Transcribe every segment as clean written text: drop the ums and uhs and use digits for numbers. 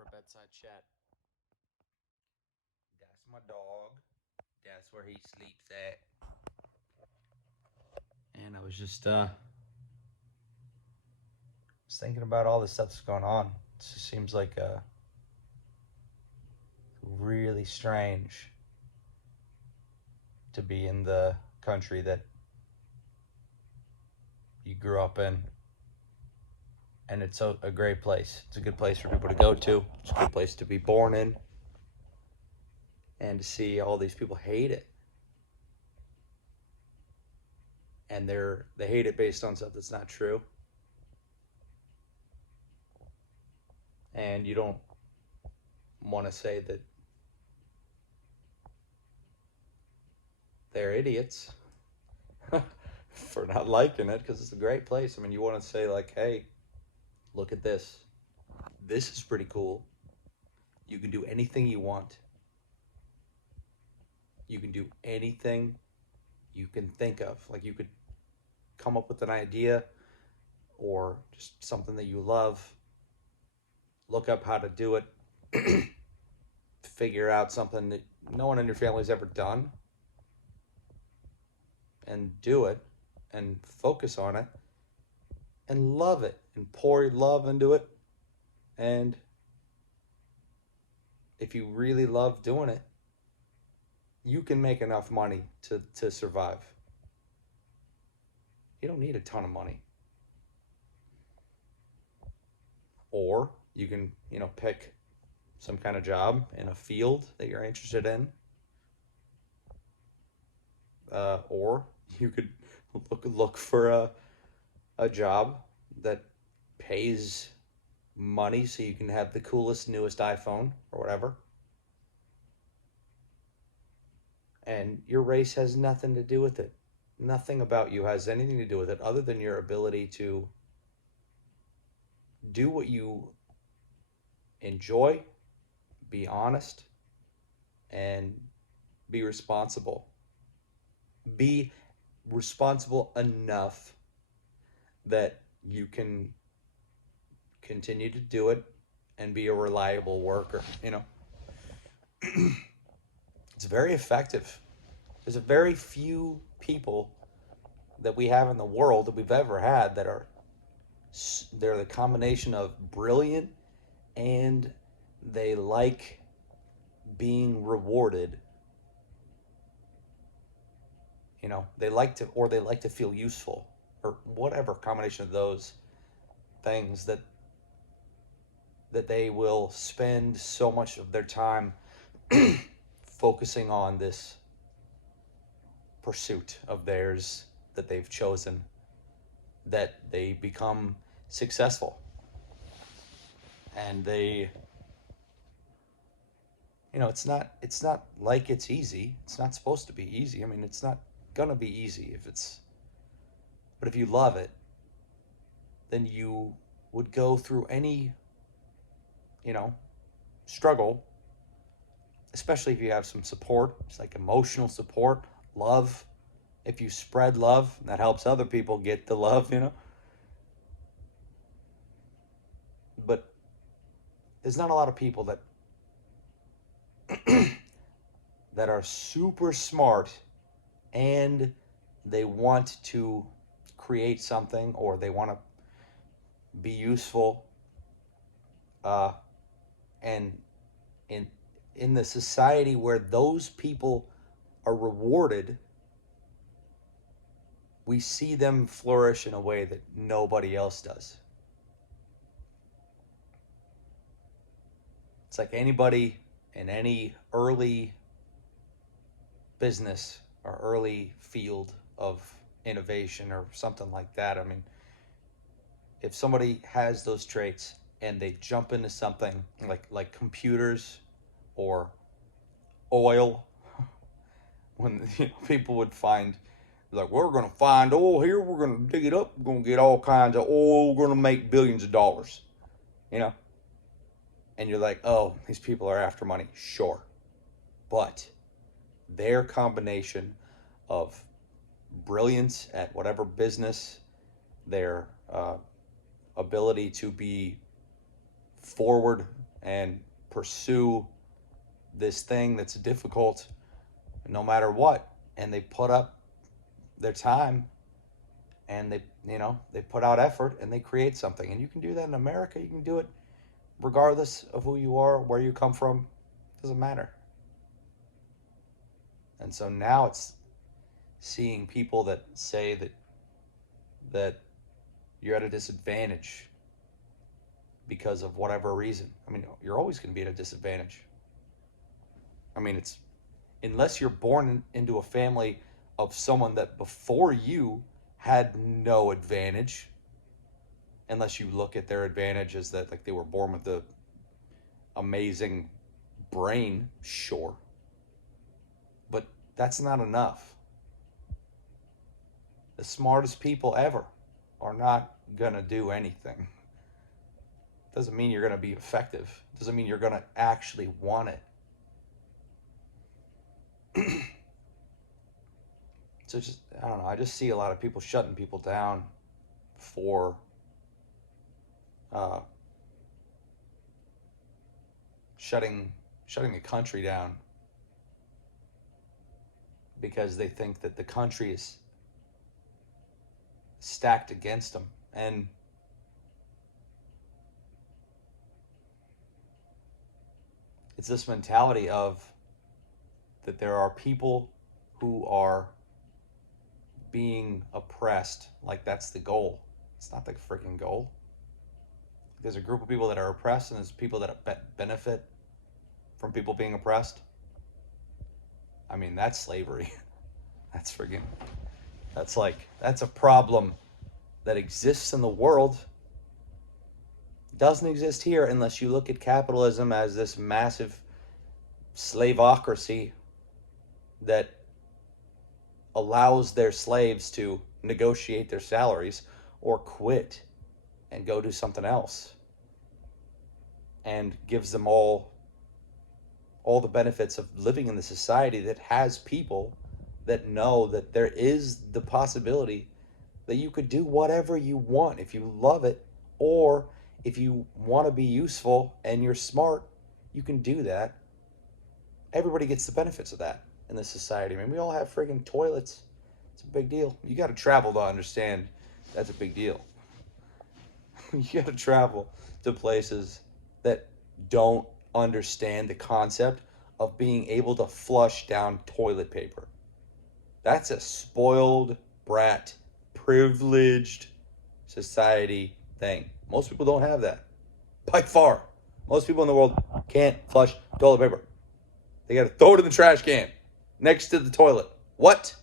for Bedside Chat. That's my dog. That's where he sleeps at. And I was just Thinking about all the stuff that's going on. It just seems like really strange to be in the country that you grew up in. And it's a great place. It's a good place for people to go to. It's a good place to be born in. And to see all these people hate it. And they hate it based on stuff that's not true. And you don't want to say that they're idiots for not liking it because it's a great place. I mean, you want to say, like, hey, look at this. This is pretty cool. You can do anything you want. You can do anything you can think of. Like, you could come up with an idea or just something that you love, look up how to do it, figure out something that no one in your family's ever done, and do it and focus on it and love it and pour your love into it. And if you really love doing it, you can make enough money to survive. You don't need a ton of money. Or you can, pick some kind of job in a field that you're interested in. Or you could look for a job that pays money so you can have the coolest, newest iPhone or whatever. And your race has nothing to do with it. Nothing about you has anything to do with it other than your ability to do what you enjoy, be honest, and be responsible. Be responsible enough that you can continue to do it and be a reliable worker. It's very effective. There's a very few people that we have in the world that we've ever had that they're the combination of brilliant and they like being rewarded. They like to feel useful or whatever combination of those things that they will spend so much of their time focusing on this pursuit of theirs that they've chosen, that they become successful. And it's not like it's easy. It's not supposed to be easy. I mean, it's not gonna be easy but if you love it, then you would go through any, you know, struggle, especially if you have some support. It's like emotional support, love. If you spread love, that helps other people get the love. But there's not a lot of people that that are super smart and they want to create something or they want to be useful, uh, and in in the society where those people are rewarded, we see them flourish in a way that nobody else does. It's like anybody in any early business or early field of innovation or something like that. I mean, if somebody has those traits and they jump into something like computers or oil, when people would find, like, we're going to find oil here, we're going to dig it up, we're going to get all kinds of oil, we're going to make billions of dollars, you know and you're like, oh, these people are after money. Sure, but their combination of brilliance at whatever business, their ability to be forward and pursue this thing that's difficult no matter what, and they put up their time, and they put out effort, and they create something. And you can do that in America. You can do it regardless of who you are, where you come from. It doesn't matter. And so now it's seeing people that say that you're at a disadvantage because of whatever reason. I mean, you're always going to be at a disadvantage. I mean, it's unless you're born into a family of someone that before you had no advantage, unless you look at their advantage as that like they were born with the amazing brain, sure. But that's not enough. The smartest people ever are not going to do anything. Doesn't mean you're going to be effective. Doesn't mean you're going to actually want it. So just, I don't know, I just see a lot of people shutting people down for shutting the country down because they think that the country is stacked against them. And it's this mentality of that there are people who are being oppressed, like that's the goal. It's not the freaking goal. There's a group of people that are oppressed, and there's people that benefit from people being oppressed. I mean, that's slavery. That's a problem that exists in the world. It doesn't exist here unless you look at capitalism as this massive slaveocracy that allows their slaves to negotiate their salaries or quit and go do something else, and gives them all the benefits of living in the society that has people that know that there is the possibility that you could do whatever you want if you love it, or if you want to be useful and you're smart, you can do that. Everybody gets the benefits of that in this society. I mean, we all have friggin' toilets. It's a big deal. You got to travel to understand that's a big deal. You got to travel to places that don't understand the concept of being able to flush down toilet paper. That's a spoiled brat, privileged society thing. Most people don't have that. By far. Most people in the world can't flush toilet paper. They got to throw it in the trash can next to the toilet. What?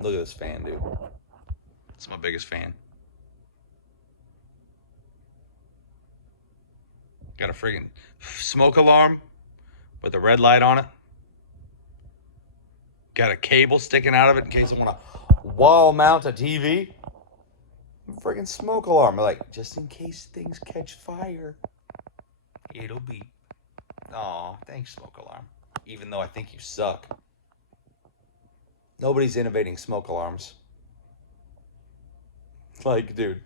Look at this fan, dude. It's my biggest fan. Got a friggin' smoke alarm with a red light on it. Got a cable sticking out of it in case I want to wall mount a TV. Friggin' smoke alarm. Like, just in case things catch fire, it'll beep. Aw, thanks, smoke alarm. Even though I think you suck. Nobody's innovating smoke alarms. Like, dude,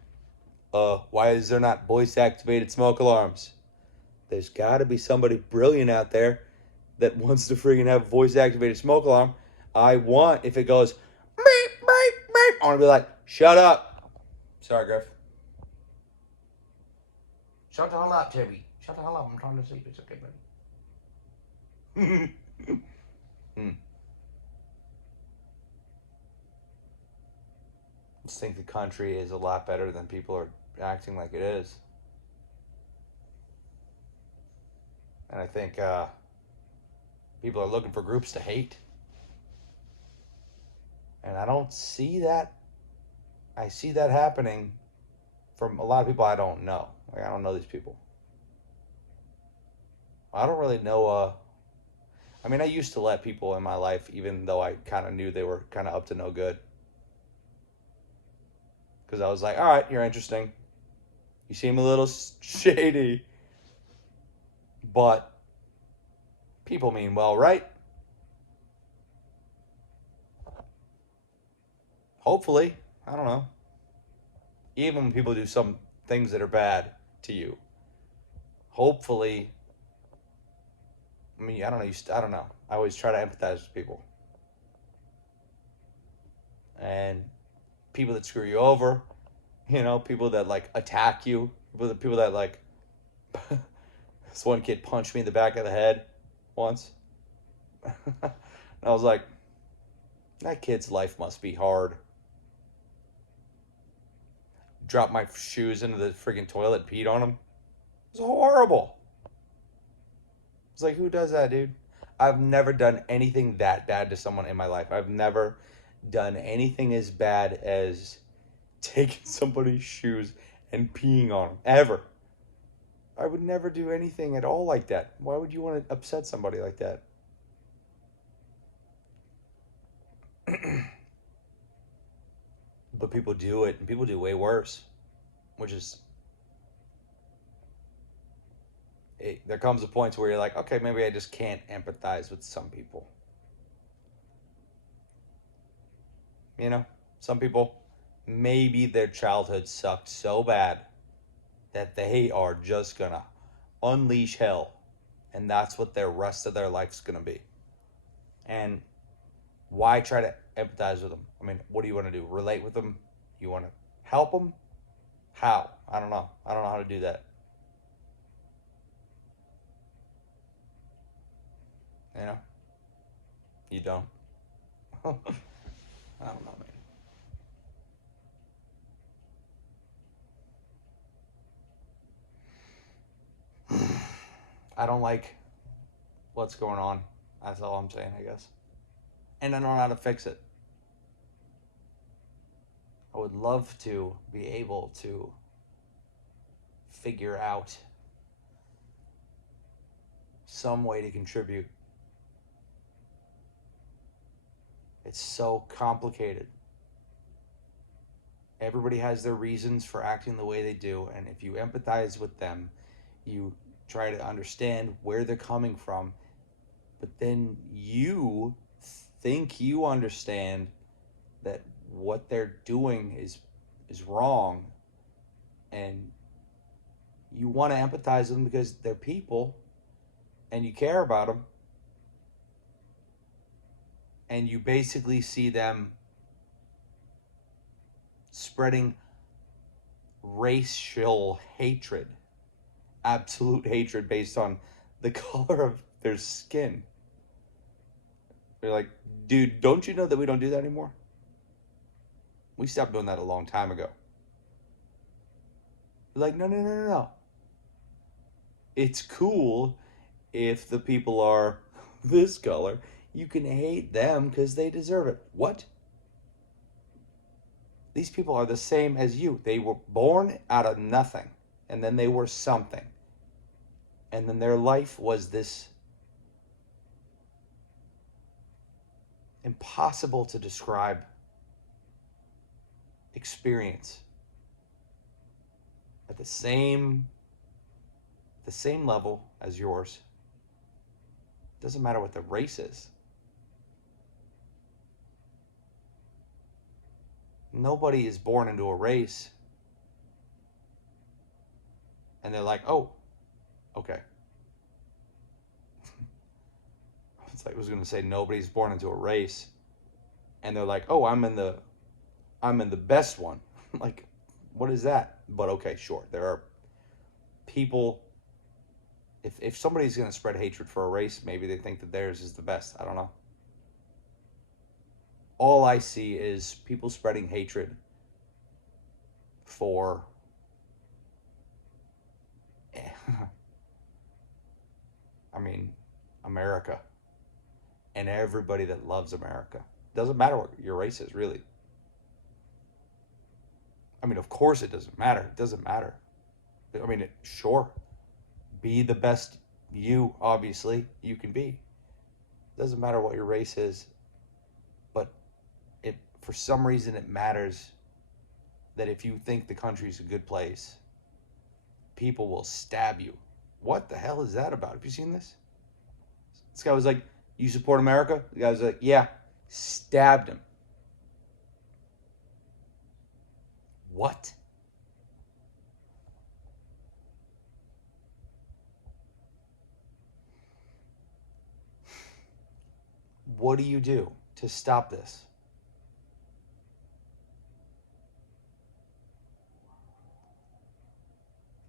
why is there not voice-activated smoke alarms? There's got to be somebody brilliant out there that wants to friggin' have a voice-activated smoke alarm. I want, if it goes, beep, beep, beep, I want to be like, shut up. Sorry, Griff. Shut the hell up, Timmy. Shut the hell up. I'm trying to sleep. It's okay, buddy. I just think the country is a lot better than people are acting like it is. And I think people are looking for groups to hate. And I don't see that. I see that happening from a lot of people I don't know. Like, I don't know these people. I don't really know. I mean, I used to let people in my life, even though I kind of knew they were kind of up to no good. Because I was like, all right, you're interesting. You seem a little shady. But people mean well, right? hopefully, I don't know. Even when people do some things that are bad to you, hopefully, I mean, I don't know. I don't know. I always try to empathize with people, and people that screw you over. People that like attack you. People that like. This one kid punched me in the back of the head once. And I was like, that kid's life must be hard. Dropped my shoes into the freaking toilet, peed on him. It was horrible. It's like, who does that, dude? I've never done anything that bad to someone in my life. I've never done anything as bad as taking somebody's shoes and peeing on them. Ever. I would never do anything at all like that. Why would you want to upset somebody like that? But people do it, and people do way worse, which is there comes a point where you're like, okay, maybe I just can't empathize with some people. Some people, maybe their childhood sucked so bad that they are just gonna unleash hell, and that's what their rest of their life's gonna be. And why try to empathize with them? I mean, what do you want to do? Relate with them? You want to help them? How? I don't know. I don't know how to do that. You know? You don't. I don't know, man. I don't like what's going on. That's all I'm saying, I guess. And I don't know how to fix it. I would love to be able to figure out some way to contribute. It's so complicated. Everybody has their reasons for acting the way they do, and if you empathize with them, you try to understand where they're coming from, but then you think you understand that what they're doing is wrong, and you want to empathize with them because they're people and you care about them, and you basically see them spreading racial hatred, absolute hatred based on the color of their skin. They're like, dude, don't you know that we don't do that anymore? We stopped doing that a long time ago. They're like, no, no, no, no, no. It's cool if the people are this color. You can hate them because they deserve it. What? These people are the same as you. They were born out of nothing, and then they were something. And then their life was this impossible to describe experience at the same level as yours. Doesn't matter what the race is. Nobody is born into a race and they're like, oh, okay. It's like I was gonna say nobody's born into a race and they're like, oh, I'm in the best one. Like, what is that? But okay, sure. There are people, if somebody's gonna spread hatred for a race, maybe they think that theirs is the best. I don't know. All I see is people spreading hatred for I mean, America and everybody that loves America. Doesn't matter what your race is, really. I mean, of course it doesn't matter. It doesn't matter. I mean, sure, be the best you, obviously, you can be. Doesn't matter what your race is, but it for some reason it matters that if you think the country's a good place, people will stab you. What the hell is that about? Have you seen this? This guy was like, you support America? The guy was like, yeah. Stabbed him. What? What do you do to stop this?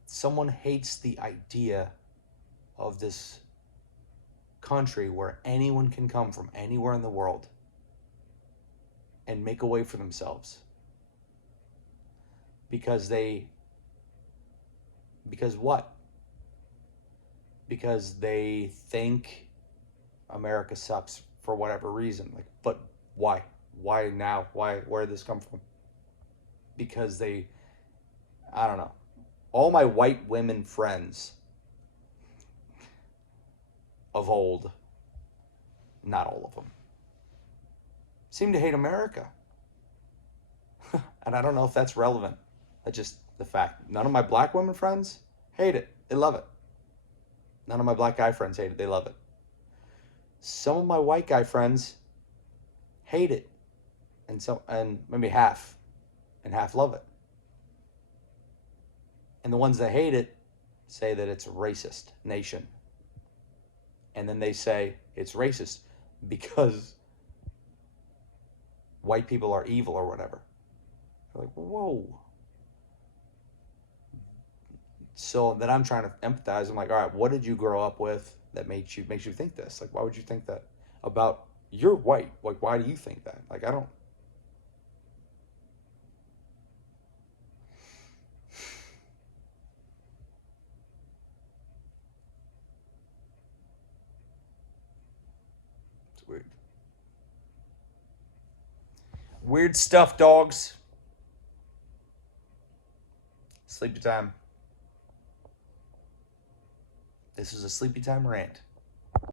Someone hates the idea of this country where anyone can come from anywhere in the world and make a way for themselves because what? Because they think America sucks for whatever reason. Like, but why? Why now? Where did this come from? Because I don't know. All my white women friends of old, not all of them, seem to hate America. And I don't know if that's relevant. That's just the fact. None of my black women friends hate it. They love it. None of my black guy friends hate it. They love it. Some of my white guy friends hate it. And maybe half love it. And the ones that hate it say that it's a racist nation. And then they say it's racist because white people are evil or whatever. They're like, whoa. So then I'm trying to empathize. I'm like, all right, what did you grow up with that makes you think this? Like, why would you think that about you're white? Like, why do you think that? Like, I don't. It's weird. Weird stuff, dogs. Sleepy time. This is a Sleepy Time Rant.